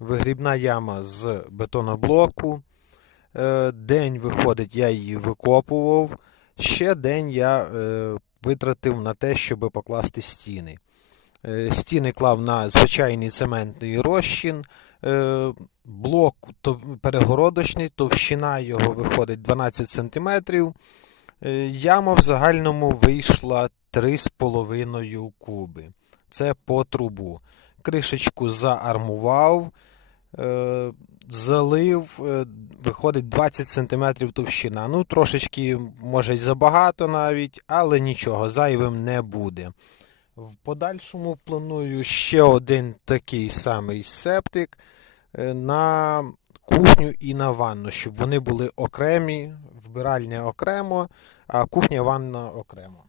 вигрібна яма з бетоноблоку. Е, День виходить, я її викопував. Ще день я е, витратив на те, щоб покласти стіни. Е, Стіни клав на звичайний цементний розчин. Блок перегородочний, товщина його виходить 12 см. Яма в загальному вийшла 3,5 куби. Це по трубу. Кришечку заармував, е, залив, е, виходить 20 см товщина. Ну, трошечки, може, забагато навіть, але нічого, зайвим не буде. В подальшому планую ще один такий самий септик е, на кухню і на ванну, щоб вони були окремі, вбиральня окремо, а кухня ванна окремо.